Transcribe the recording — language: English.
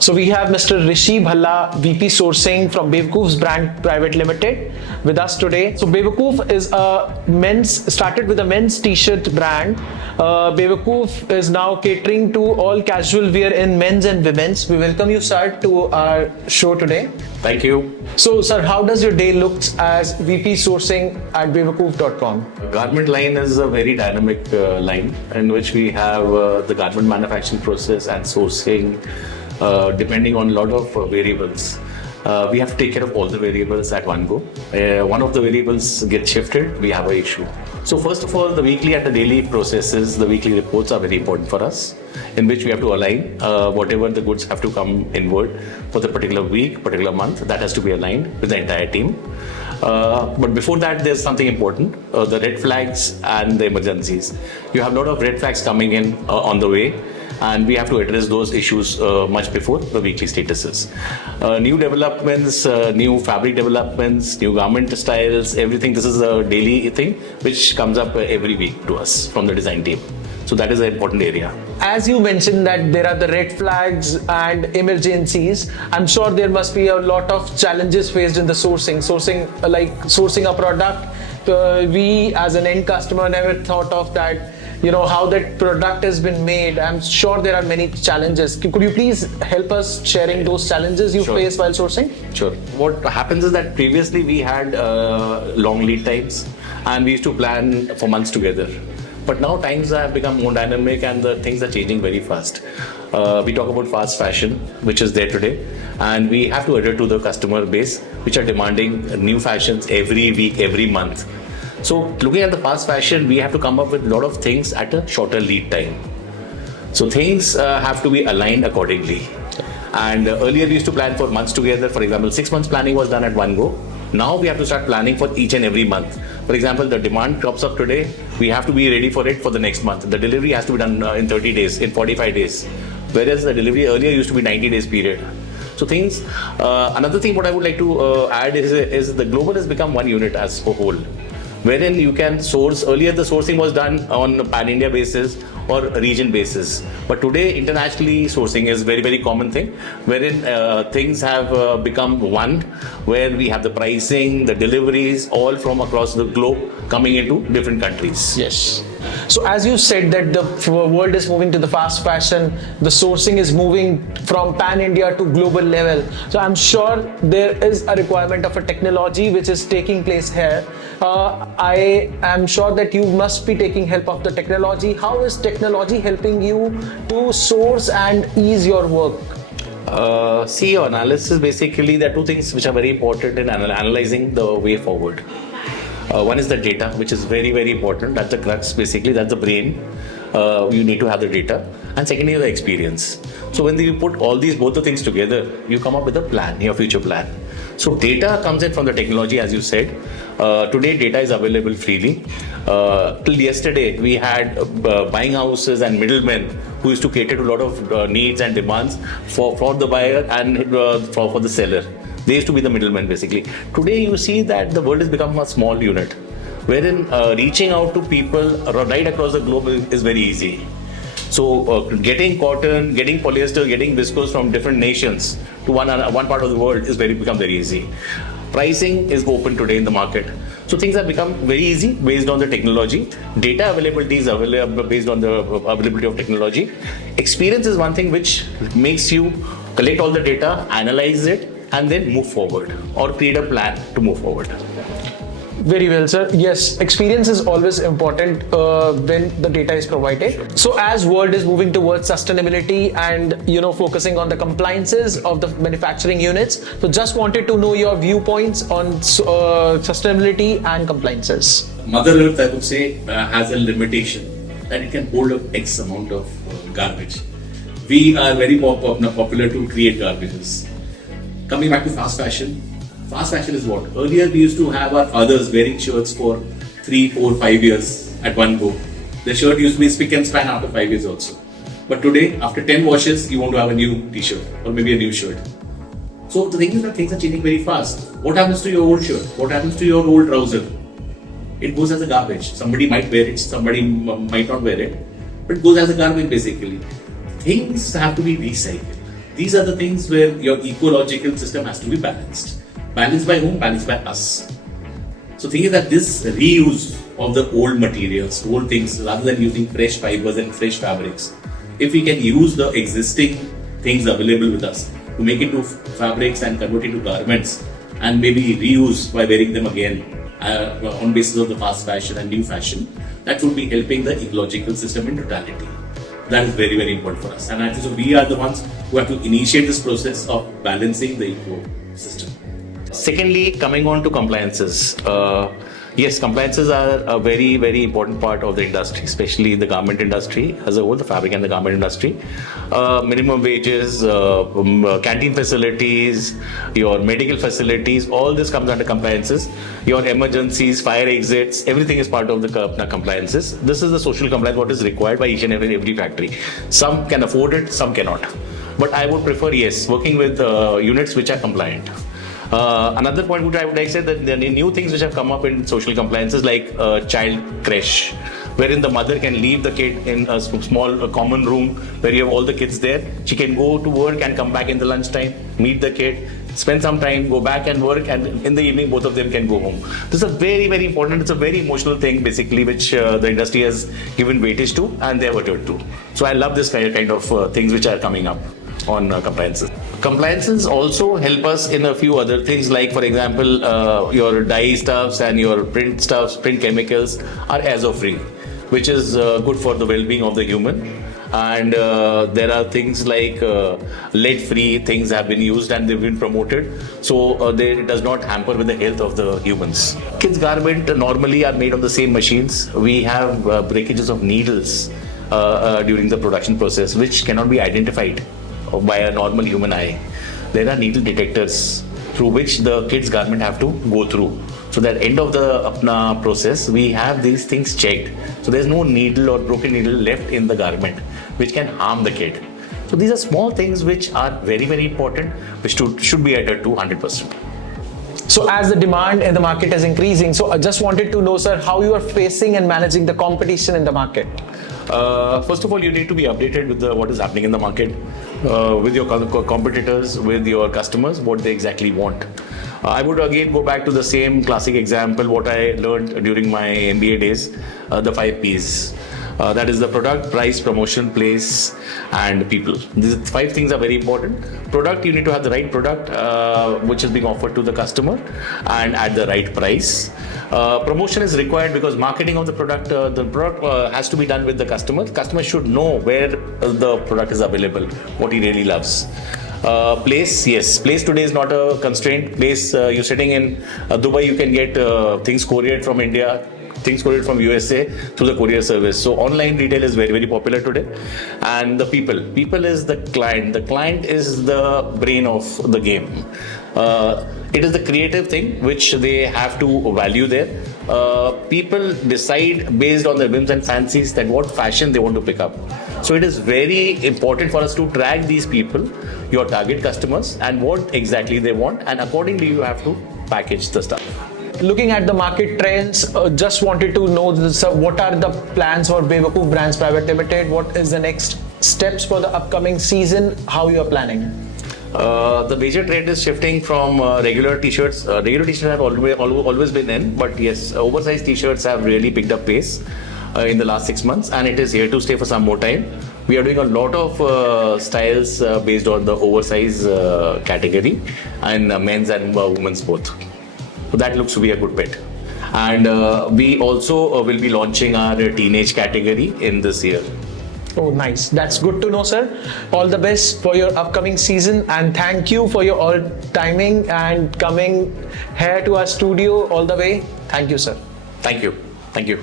So we have Mr. Rishi Bhalla, VP Sourcing from Bewakoof's Brand Private Limited with us today. So Bewakoof is started with a men's t-shirt brand. Bewakoof is now catering to all casual wear in men's and women's. We welcome you, sir, to our show today. Thank you. So, sir, how does your day look as VP Sourcing at Bewakoof.com? Garment line is a very dynamic line in which we have the garment manufacturing process and sourcing depending on a lot of variables. We have to take care of all the variables at one go. One of the variables gets shifted, we have an issue. So first of all, the weekly and the daily processes, the weekly reports are very important for us, in which we have to align whatever the goods have to come inward for the particular week, particular month, that has to be aligned with the entire team. But before that, there's something important, the red flags and the emergencies. You have a lot of red flags coming in on the way, and we have to address those issues much before the weekly statuses. New developments, new fabric developments, new garment styles, everything. This is a daily thing which comes up every week to us from the design team. So that is an important area. As you mentioned that there are the red flags and emergencies, I'm sure there must be a lot of challenges faced in the sourcing a product. We as an end customer never thought of that, how that product has been made. I'm sure there are many challenges. Could you please help us sharing those challenges you face while sourcing? Sure. What happens is that previously we had long lead times and we used to plan for months together. But now times have become more dynamic and the things are changing very fast. We talk about fast fashion, which is there today, and we have to adhere to the customer base, which are demanding new fashions every week, every month. So looking at the fast fashion, we have to come up with a lot of things at a shorter lead time. So things have to be aligned accordingly. And earlier we used to plan for months together. For example, 6 months planning was done at one go. Now we have to start planning for each and every month. For example, the demand crops up today, we have to be ready for it for the next month. The delivery has to be done in 30 days, in 45 days. Whereas the delivery earlier used to be 90 days period. So things, another thing what I would like to add is the global has become one unit as a whole, wherein you can source. Earlier the sourcing was done on a pan-India basis or region basis, but today internationally sourcing is very, very common thing, wherein things have become one, where we have the pricing, the deliveries all from across the globe coming into different countries. Yes. So as you said that the world is moving to the fast fashion, the sourcing is moving from pan-India to global level. So I'm sure there is a requirement of a technology which is taking place here. I am sure that you must be taking help of the technology. How is technology helping you to source and ease your work? See, your analysis, basically there are two things which are very important in analyzing the way forward. One is the data, which is very, very important. That's the crux, basically, that's the brain. You need to have the data. And secondly, the experience. So when you put both the things together, you come up with a plan, your future plan. So data comes in from the technology, as you said. Today, data is available freely. Till yesterday, we had buying houses and middlemen who used to cater to a lot of needs and demands for the buyer and for the seller. They used to be the middlemen, basically. Today, you see that the world has become a small unit, wherein reaching out to people right across the globe is very easy. So getting cotton, getting polyester, getting viscose from different nations to one part of the world is become very easy. Pricing is open today in the market. So things have become very easy based on the technology. Data availability is available based on the availability of technology. Experience is one thing which makes you collect all the data, analyze it, and then move forward or create a plan to move forward. Very well, sir. Yes, experience is always important when the data is provided. So as world is moving towards sustainability and focusing on the compliances of the manufacturing units, so just wanted to know your viewpoints on sustainability and compliances. Mother Earth, I would say, has a limitation that it can hold up X amount of garbage. We are very popular to create garbages. Coming back to fast fashion is what? Earlier we used to have our fathers wearing shirts for 3, 4, 5 years at one go. The shirt used to be spick and span after 5 years also. But today, after 10 washes, you want to have a new t-shirt or maybe a new shirt. So the thing is that things are changing very fast. What happens to your old shirt? What happens to your old trouser? It goes as a garbage. Somebody might wear it, somebody might not wear it. But it goes as a garbage basically. Things have to be recycled. These are the things where your ecological system has to be balanced. Balanced by whom? Balanced by us. So think is that this reuse of the old materials, old things, rather than using fresh fibers and fresh fabrics, if we can use the existing things available with us to make it to fabrics and convert it to garments and maybe reuse by wearing them again on basis of the fast fashion and new fashion, that would be helping the ecological system in totality. That is very, very important for us. And I think so we are the ones who have to initiate this process of balancing the ecosystem. Secondly, coming on to compliances. Yes, compliances are a very, very important part of the industry, especially the garment industry as a whole, the fabric and the garment industry. Minimum wages, canteen facilities, your medical facilities, all this comes under compliances. Your emergencies, fire exits, everything is part of the compliances. This is the social compliance, what is required by each and every factory. Some can afford it, some cannot. But I would prefer, yes, working with units which are compliant. Another point which I would like to say that there are new things which have come up in social compliances like child creche, wherein the mother can leave the kid in a small common room where you have all the kids there. She can go to work and come back in the lunchtime, meet the kid, spend some time, go back and work, and in the evening both of them can go home. This is a very, very important, it's a very emotional thing basically which the industry has given weightage to and they have adhered to. So I love this kind of things which are coming up on compliances. Compliances also help us in a few other things like, for example, your dye stuffs and your print stuffs, print chemicals are ASO-free, which is good for the well-being of the human. And there are things like lead-free things have been used and they've been promoted, so it does not hamper with the health of the humans. Kids' garment normally are made on the same machines. We have breakages of needles during the production process, which cannot be identified by a normal human eye. There are needle detectors through which the kids' garment have to go through. So that end of the apna process, we have these things checked. So there's no needle or broken needle left in the garment, which can harm the kid. So these are small things which are very, very important, which should be adhered to 100%. So as the demand in the market is increasing, so I just wanted to know, sir, how you are facing and managing the competition in the market. First of all, you need to be updated with what is happening in the market, with your competitors, with your customers, what they exactly want. I would again go back to the same classic example, what I learned during my MBA days, the 5 Ps. That is the product, price, promotion, place, and people. These 5 things are very important. Product, you need to have the right product which is being offered to the customer and at the right price. Promotion is required because marketing of the product has to be done with the customer. The customer should know where the product is available, what he really loves. Place, yes, place today is not a constraint. Place, you're sitting in Dubai, you can get things couriered from India, things couriered from USA through the courier service. So online retail is very, very popular today. And the people is the client is the brain of the game. It is the creative thing which they have to value there. People decide based on their whims and fancies that what fashion they want to pick up. So it is very important for us to track these people, your target customers, and what exactly they want, and accordingly you have to package the stuff. Looking at the market trends, just wanted to know what are the plans for Bewakoof Brands Private Limited? What is the next steps for the upcoming season? How you are planning? The major trend is shifting from regular t-shirts. Regular t-shirts have always been in, but yes, oversized t-shirts have really picked up pace in the last 6 months, and it is here to stay for some more time. We are doing a lot of styles based on the oversized category, and men's and women's both. So that looks to be a good bet. And we also will be launching our teenage category in this year. Oh, nice. That's good to know, sir. All the best for your upcoming season, and thank you for your all timing and coming here to our studio all the way. Thank you, sir. Thank you. Thank you.